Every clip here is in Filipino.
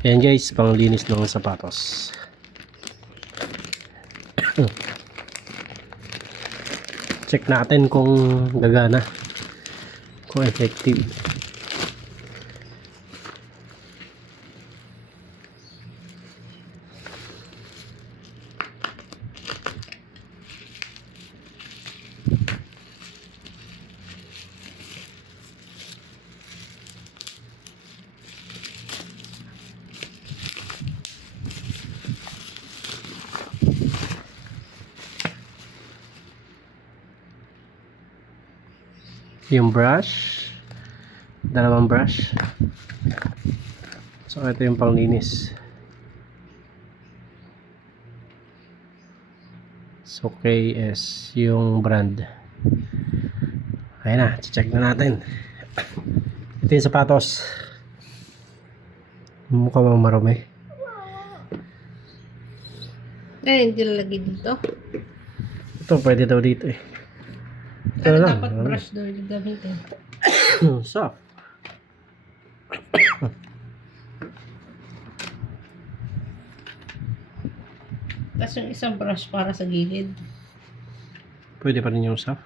Ayan guys, panglinis ng sapatos. Check natin kung gagana. Kung effective. Yung brush. Dalawang brush. So, ito yung panglinis. So, KS yung brand. Ayan na, check na natin. Ito yung sapatos. Mukha bang marumi. Eh, hindi lalagay dito. Ito, pwede daw dito eh. Ito na lang. dapat ano? brush daw yung gamitin. Soft. Tapos yung isang brush para sa gilid. Pwede pa rin yung soft.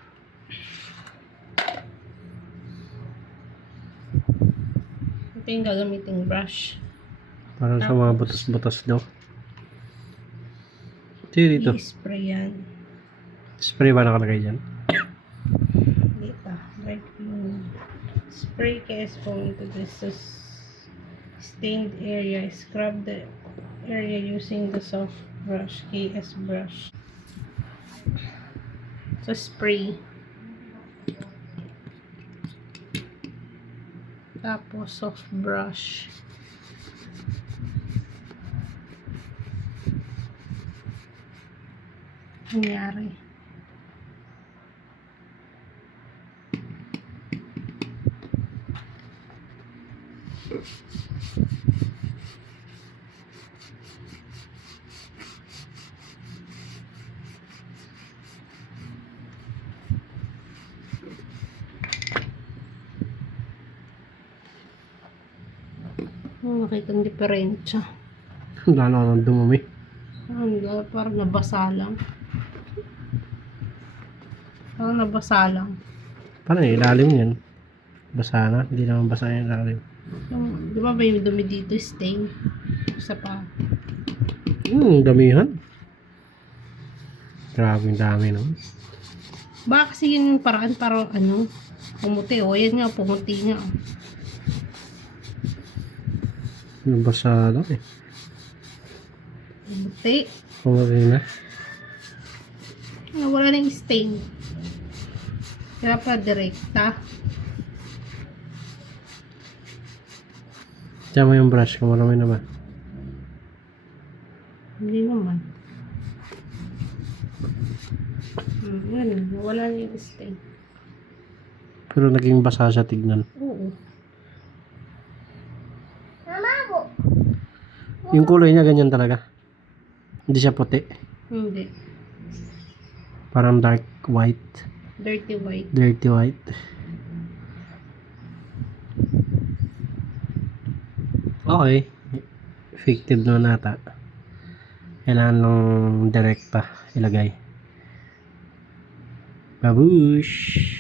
Ito yung gagamiting brush. Para sa mga butas-butas daw. Sige dito. I-spray yan. Spray ba nakalagay dyan? Spray KS foam into this stained area. Scrub the area using the soft brush. KS brush. So, spray. Tapos, soft brush. Nangyari. Nakita ang diferensya. Lalo nang dumumi. La- parang nabasa lang. Parang nabasa lang. Parang ilalim yan. Basa na. Hindi naman basa yung ilalim. Yung, di ba yung dumi dito, stain? Sa pa. Hmm, damihan. Grabe yung dami no. Baka kasi yun yung paraan parang ano, pumuti. O yan nga, pumuti nga. Yung basa lang eh. Pumuti. Pumuli na. Wala na yung stain. Kaya pa direkta. Diyan mo yung brush kung marami naman. Hindi naman. Hmm, yan. Wala na yung stain. Pero naging basa siya tignan. Oo. Yung kulay niya ganyan talaga. Hindi siya puti. Hindi. Parang dark white. Dirty white. Dirty white. Okay. Effective naman nata. Kailangan ng direkta ilagay. Babush!